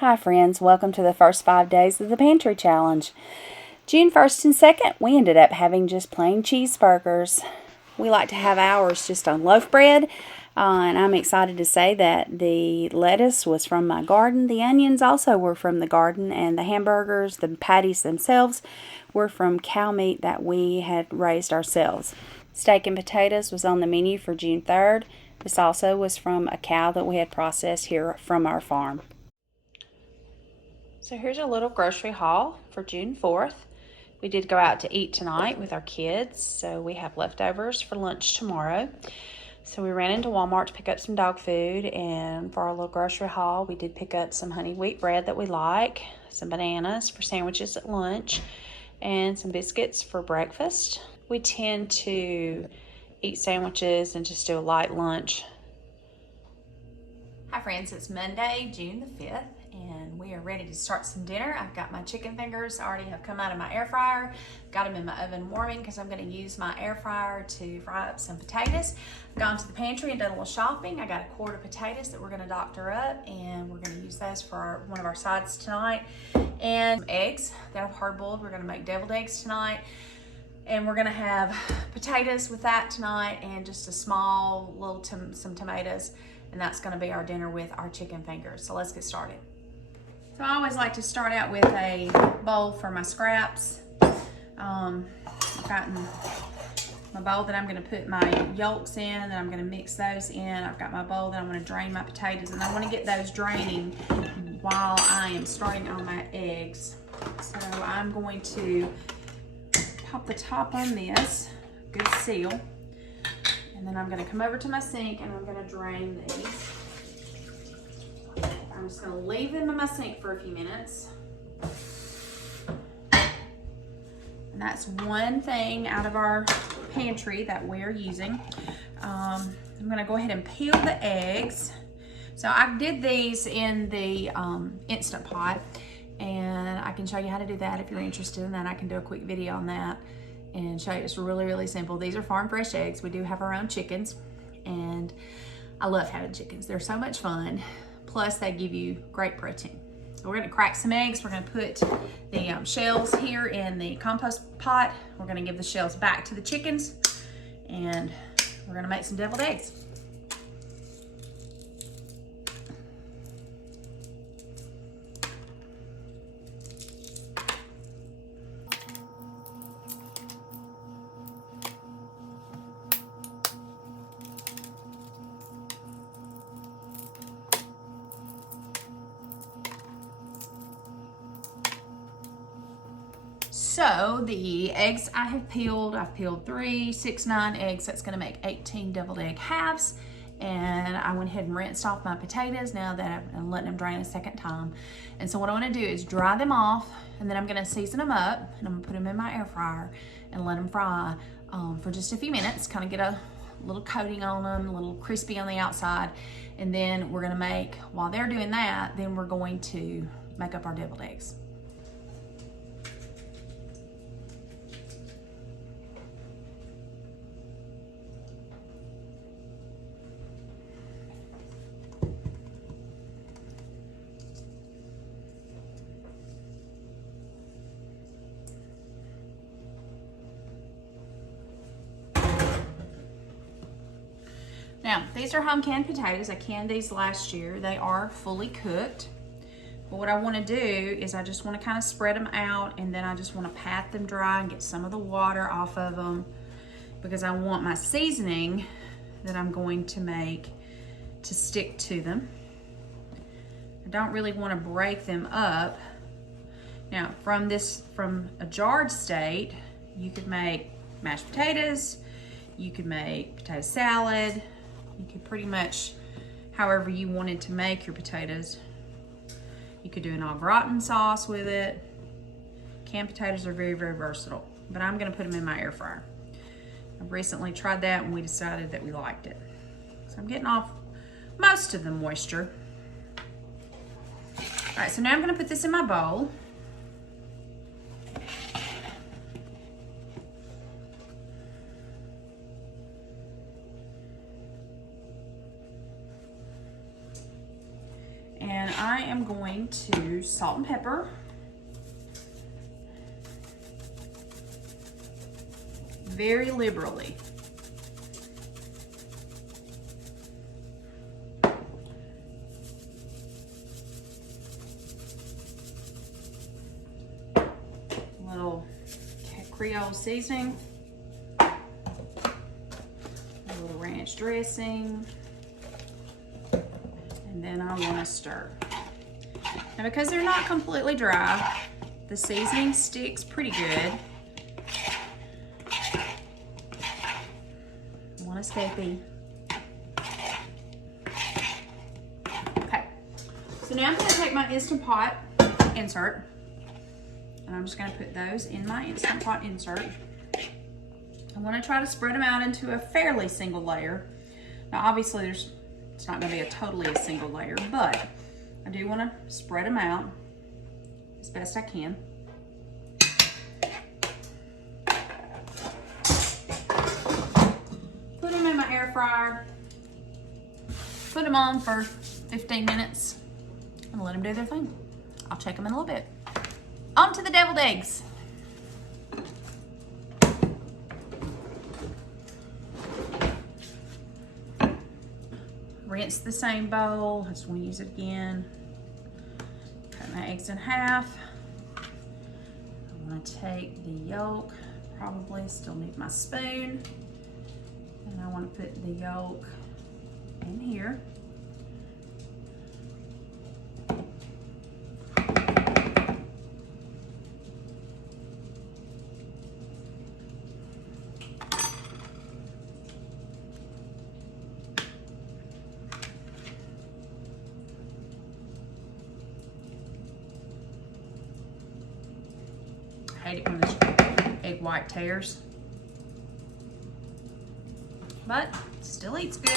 Hi friends, welcome to the first 5 days of the Pantry Challenge. June 1st and 2nd, we ended up having just plain cheeseburgers. We like to have ours just on loaf bread, and I'm excited to say that the lettuce was from my garden, the onions also were from the garden, and the hamburgers, the patties themselves, were from cow meat that we had raised ourselves. Steak and potatoes was on the menu for June 3rd. This also was from a cow that we had processed here from our farm. So here's a little grocery haul for June 4th. We did go out to eat tonight with our kids, so we have leftovers for lunch tomorrow. So we ran into Walmart to pick up some dog food, and for our little grocery haul, we did pick up some honey wheat bread that we like, some bananas for sandwiches at lunch, and some biscuits for breakfast. We tend to eat sandwiches and just do a light lunch. Hi friends, it's Monday, June the 5th, and we are ready to start some dinner. I've got my chicken fingers already have come out of my air fryer. Got them in my oven warming because I'm going to use my air fryer to fry up some potatoes. I've gone to the pantry and done a little shopping. I got a quart of potatoes that we're going to doctor up, and we're going to use those for one of our sides tonight. And eggs that I've hard boiled. We're going to make deviled eggs tonight. And we're gonna have potatoes with that tonight and just a small little some tomatoes. And that's gonna be our dinner with our chicken fingers. So let's get started. So I always like to start out with a bowl for my scraps. I've gotten my bowl that I'm gonna put my yolks in, and I'm gonna mix those in. I've got my bowl that I'm gonna drain my potatoes, and I wanna get those draining while I am starting on my eggs. So I'm going to pop the top on this, good seal, and then I'm going to come over to my sink and I'm going to drain these. I'm just going to leave them in my sink for a few minutes. And that's one thing out of our pantry that we're using. I'm going to go ahead and peel the eggs. So I did these in the Instant Pot, and I can show you how to do that if you're interested in that. I can do a quick video on that and show you. It's really simple. These are farm fresh eggs. We do have our own chickens, and I love having chickens. They're so much fun. Plus they give you great protein. So we're gonna crack some eggs. We're gonna put the shells here in the compost pot. We're gonna give the shells back to the chickens, and we're gonna make some deviled eggs. So the eggs I've peeled 3, 6, 9 eggs. That's gonna make 18 deviled egg halves. And I went ahead and rinsed off my potatoes now that I'm letting them drain a second time. And so what I wanna do is dry them off, and then I'm gonna season them up, and I'm gonna put them in my air fryer and let them fry for just a few minutes, kind of get a little coating on them, a little crispy on the outside. And then we're gonna make, while they're doing that, then we're going to make up our deviled eggs. Now, these are home canned potatoes. I canned these last year. They are fully cooked. But what I want to do is I just want to kind of spread them out, and then I just want to pat them dry and get some of the water off of them, because I want my seasoning that I'm going to make to stick to them. I don't really want to break them up. Now, from a jarred state, you could make mashed potatoes, you could make potato salad. You could pretty much, however you wanted to make your potatoes. You could do an au gratin sauce with it. Canned potatoes are very versatile, but I'm gonna put them in my air fryer. I've recently tried that and we decided that we liked it. So I'm getting off most of the moisture. All right, so now I'm gonna put this in my bowl. And I am going to salt and pepper. Very liberally. A little Creole seasoning. A little ranch dressing. And then I want to stir. Now because they're not completely dry, the seasoning sticks pretty good. One escapee. Okay, so now I'm going to take my Instant Pot insert, and I'm just going to put those in my Instant Pot insert. I want to try to spread them out into a fairly single layer. Now obviously it's not going to be totally a single layer, but I do want to spread them out as best I can. Put them in my air fryer. Put them on for 15 minutes and let them do their thing. I'll check them in a little bit. On to the deviled eggs. Rinse the same bowl. I just want to use it again. Cut my eggs in half. I want to take the yolk. Probably still need my spoon. And I want to put the yolk in here. I hate it when this egg white tears, but still eats good.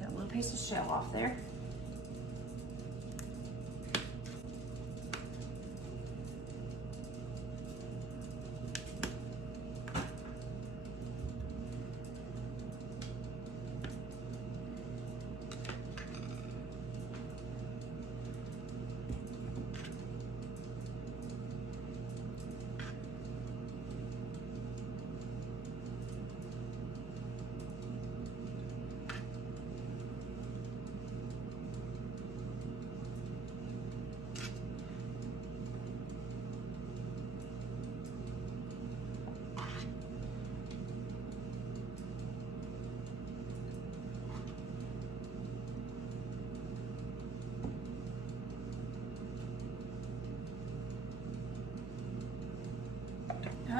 Got a little piece of shell off there.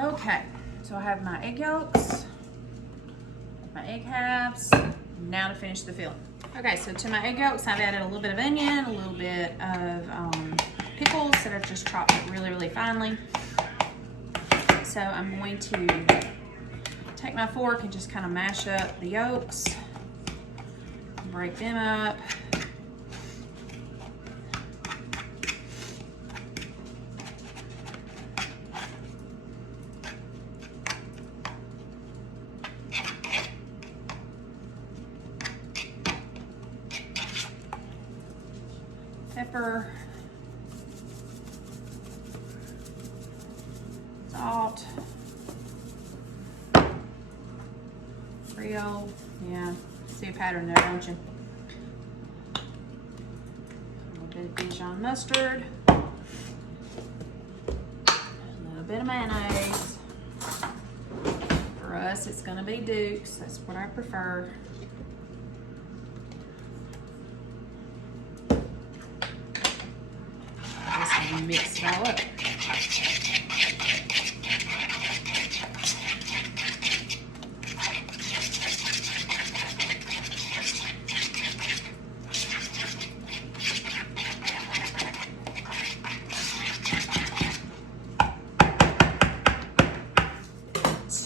Okay, so I have my egg yolks, my egg halves, now to finish the filling. Okay, so to my egg yolks, I've added a little bit of onion, a little bit of pickles that I've just chopped up really, really finely. So I'm going to take my fork and just kind of mash up the yolks, break them up. Pepper, salt, Creole, yeah, see a pattern there, don't you? A little bit of Dijon mustard, a little bit of mayonnaise. For us, it's gonna be Duke's, that's what I prefer. Mix it all up.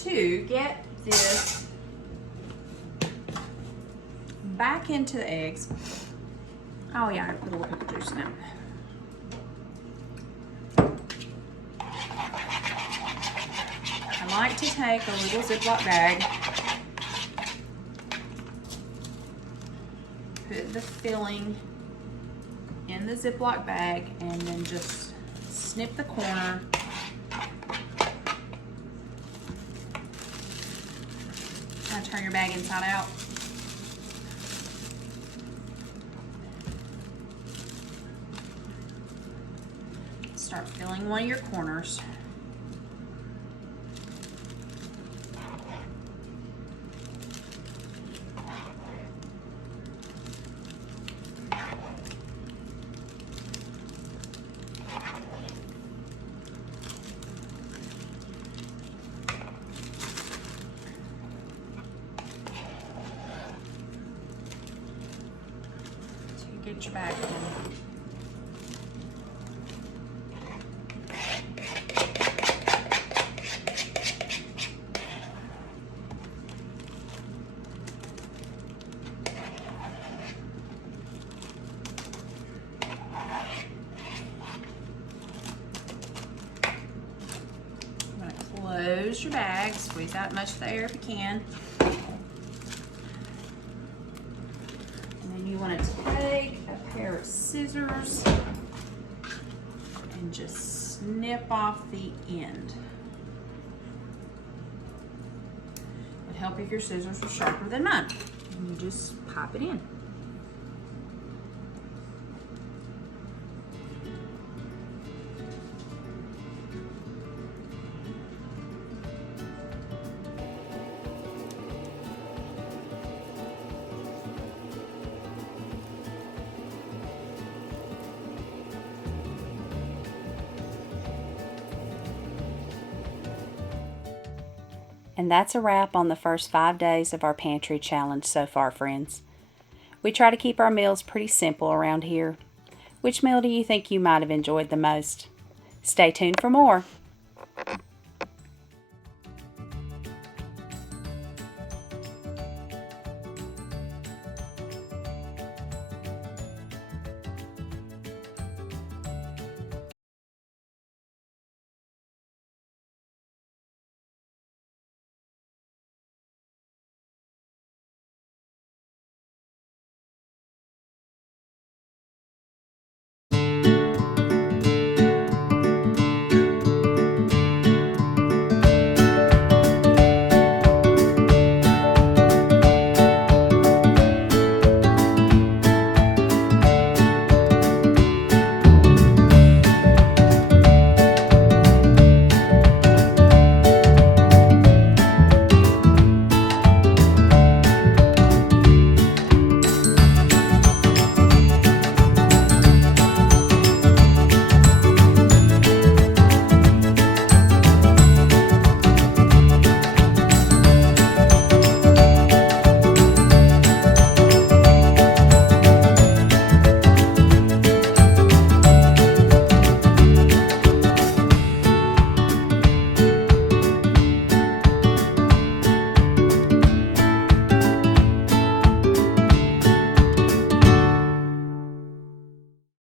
To get this back into the eggs, oh yeah, I put a little pickle juice now. I like to take a little Ziploc bag put the filling in the Ziploc bag and then just snip the corner. Kind of turn your bag inside out. Start filling one of your corners. Get your bag in. I'm going to close your bag, squeeze out much of the air if you can. You want to take a pair of scissors and just snip off the end. It would help if your scissors were sharper than mine. And you just pop it in. And that's a wrap on the first 5 days of our pantry challenge so far, friends. We try to keep our meals pretty simple around here. Which meal do you think you might have enjoyed the most? Stay tuned for more.